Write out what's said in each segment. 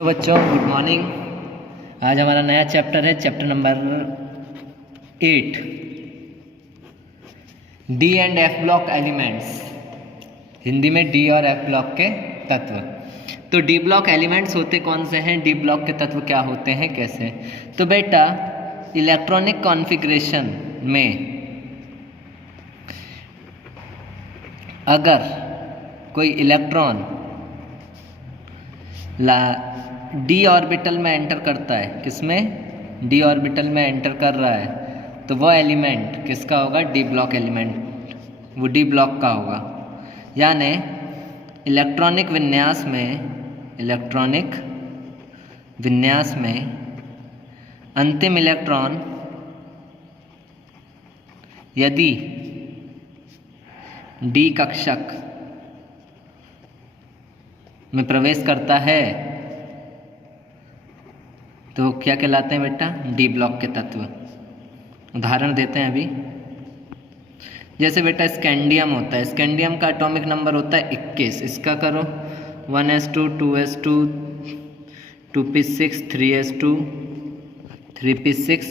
तो बच्चों good morning. आज हमारा नया चैप्टर है, chapter number 8, D and F block elements. Hindi में डी और एफ ब्लॉक के तत्व। तो डी ब्लॉक एलिमेंट्स होते कौन से हैं, डी ब्लॉक के तत्व क्या होते हैं, कैसे? तो बेटा इलेक्ट्रॉनिक कॉन्फ़िगरेशन में अगर कोई इलेक्ट्रॉन डी ऑर्बिटल में एंटर करता है, किसमें? डी ऑर्बिटल में एंटर कर रहा है, तो वह एलिमेंट किसका होगा? डी ब्लॉक एलिमेंट, वो डी ब्लॉक का होगा। यानी इलेक्ट्रॉनिक विन्यास में अंतिम इलेक्ट्रॉन यदि डी कक्षक में प्रवेश करता है तो क्या कहलाते हैं बेटा? डी ब्लॉक के तत्व। उदाहरण देते हैं अभी। जैसे बेटा स्कैंडियम होता है, स्कैंडियम का एटॉमिक नंबर होता है 21। इसका करो 1s2 2s2 2p6 3s2 3p6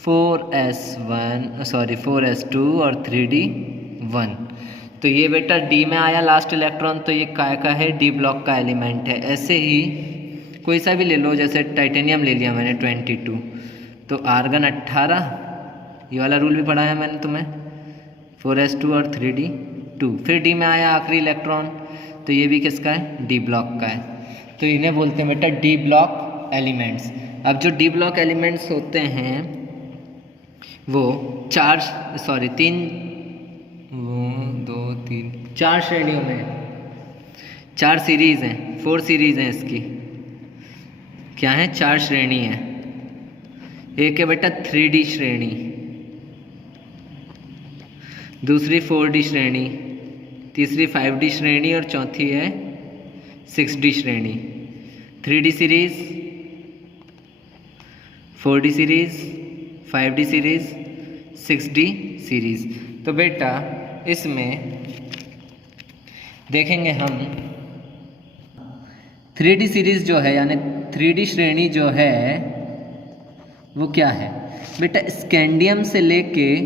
4s2 और 3d1। तो ये बेटा डी में आया लास्ट इलेक्ट्रॉन, तो ये काय का है? डी ब्लॉक का एलिमेंट है। ऐसे ही कोई सा भी ले लो, जैसे टाइटेनियम ले लिया मैंने 22, तो आर्गन 18, ये वाला रूल भी पढ़ाया मैंने तुम्हें, 4s2 और 3d2। फिर डी में आया आखिरी इलेक्ट्रॉन, तो ये भी किसका है? डी ब्लॉक का है। तो इन्हें बोलते हैं बेटा डी ब्लॉक एलिमेंट्स। अब जो डी ब्लॉक एलिमेंट्स होते हैं वो चार श्रेणियों में, 4 सीरीज हैं, 4 सीरीज हैं इसकी। क्या है? 4 श्रेणी है। एक है बेटा 3D श्रेणी, दूसरी 4D श्रेणी, तीसरी 5D श्रेणी और चौथी है 6D श्रेणी। 3D series, 4D series, 5D series, 6D series. तो बेटा इसमें देखेंगे हम 3D सीरीज जो है, यानी 3D श्रेणी जो है वो क्या है बेटा? स्कैंडियम से लेके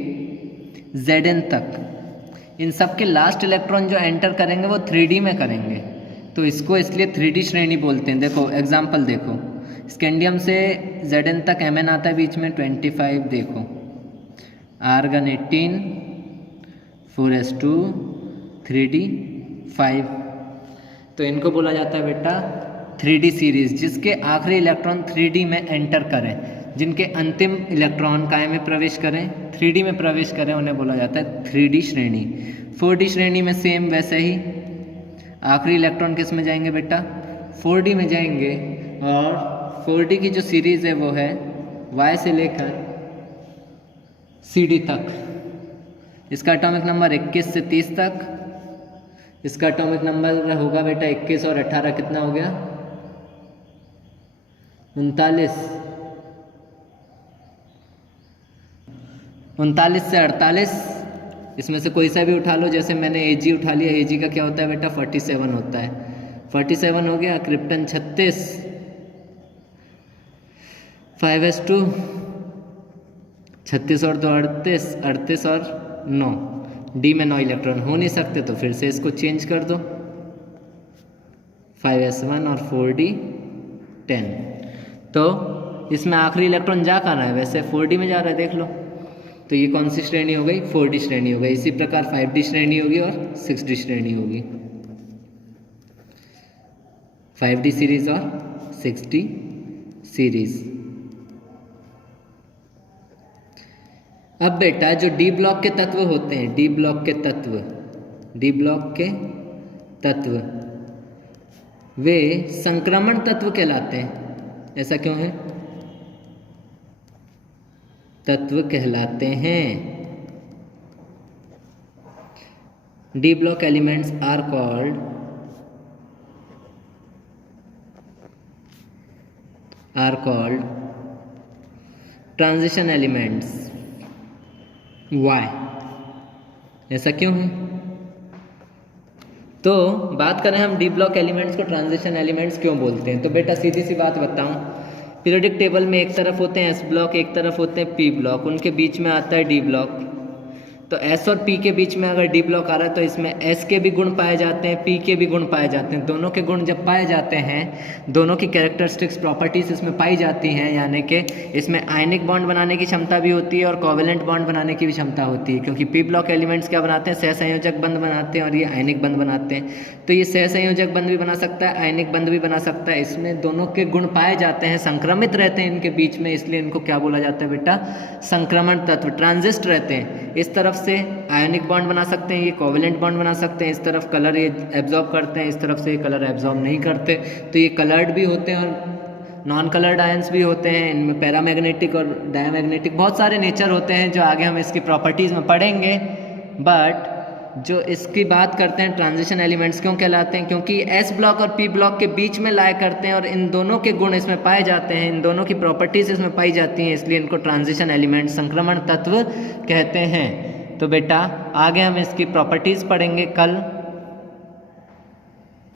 Zn तक इन सब के लास्ट इलेक्ट्रॉन जो एंटर करेंगे वो 3D में करेंगे, तो इसको इसलिए 3D श्रेणी बोलते हैं। देखो एग्जांपल देखो, स्कैंडियम से Zn तक Mn आता है बीच में 25, देखो आर्गन 18, 4s2 3d5, तो इनको बोला जाता है बेटा 3D सीरीज, जिसके आखिरी इलेक्ट्रॉन 3D में एंटर करें, जिनके अंतिम इलेक्ट्रॉन काय में प्रवेश करें? 3D में प्रवेश करें, उन्हें बोला जाता है 3D श्रेणी। 4D श्रेणी में सेम वैसे ही आखिरी इलेक्ट्रॉन किस में जाएंगे बेटा? 4D में जाएंगे, और 4D की जो सीरीज है वो है Y से लेकर CD तक। इसका एटॉमिक नंबर 21 से 30 तक। इसका एटॉमिक नंबर होगा बेटा 21 और 18 कितना हो गया? 39। 39 से 48, इसमें से कोई सा भी उठा लो, जैसे मैंने Ag उठा लिया। Ag का क्या होता है बेटा? 47 होता है। 47 हो गया। क्रिप्टन 36, 5s2 36 और 2 38, 38 और 9, डी में 9 इलेक्ट्रॉन हो नहीं सकते, तो फिर से इसको चेंज कर दो, 5s1 और 4d 10। तो इसमें आखिरी इलेक्ट्रॉन जा कहाँ रहा है? वैसे 4D में जा रहा है, देख लो। तो ये कौन सी श्रेणी हो गई? 4D श्रेणी हो गई। इसी प्रकार 5D श्रेणी होगी और 6D श्रेणी होगी, 5D सीरीज और 6D सीरीज। अब बेटा जो डी ब्लॉक के तत्व होते हैं, डी ब्लॉक के तत्व वे संक्रमण तत्व कहलाते हैं। ऐसा क्यों है? तत्व कहलाते हैं। D block elements are called transition elements. Why? ऐसा क्यों है? तो बात करें हम डी ब्लॉक एलिमेंट्स को ट्रांजिशन एलिमेंट्स क्यों बोलते हैं, तो बेटा सीधी सी बात बताऊं, पीरियोडिक टेबल में एक तरफ होते हैं एस ब्लॉक, एक तरफ होते हैं पी ब्लॉक, उनके बीच में आता है डी ब्लॉक। तो एस और पी के बीच में अगर डी ब्लॉक आ रहा है तो इसमें एस के भी गुण पाए जाते हैं, पी के भी गुण पाए जाते हैं। दोनों के गुण जब पाए जाते हैं, दोनों की कैरेक्टरिस्टिक्स प्रॉपर्टीज इसमें पाई जाती हैं, यानी कि इसमें आयनिक बॉन्ड बनाने की क्षमता भी होती है और कोवेलेंट बॉन्ड बनाने की भी क्षमता होती है, क्योंकि पी ब्लॉक एलिमेंट्स क्या बनाते हैं, सहसंयोजक बंध बनाते हैं और ये आयनिक बंध बनाते हैं। तो ये सहसंयोजक बंध भी बना सकता है, आयनिक बंध भी बना सकता है। इसमें दोनों के गुण पाए जाते हैं, संक्रमित रहते हैं इनके बीच में, इसलिए इनको क्या बोला जाता है बेटा, संक्रमण तत्व, ट्रांजिस्ट रहते हैं। इस तरफ से आयनिक बॉन्ड बना सकते हैं, ये कोवेलेंट बॉन्ड बना सकते हैं, इस तरफ कलर ये एब्जॉर्ब करते हैं, इस तरफ से ये कलर एब्जॉर्ब नहीं करते। तो ये कलर्ड भी होते हैं और नॉन कलर्ड आयंस भी होते हैं। इनमें पैरामैग्नेटिक और डायमैग्नेटिक बहुत सारे नेचर होते हैं जो आगे हम इसकी प्रॉपर्टीज़ में पढ़ेंगे। बट जो इसकी बात करते हैं ट्रांजिशन एलिमेंट्स क्यों कहलाते हैं, क्योंकि एस ब्लॉक और पी ब्लॉक के बीच में लाया करते हैं और इन दोनों के गुण इसमें पाए जाते हैं, इन दोनों की प्रॉपर्टीज़ इसमें पाई जाती हैं, इसलिए इनको ट्रांजिशन एलिमेंट, संक्रमण तत्व कहते हैं। तो बेटा आगे हम इसकी प्रॉपर्टीज़ पढ़ेंगे कल।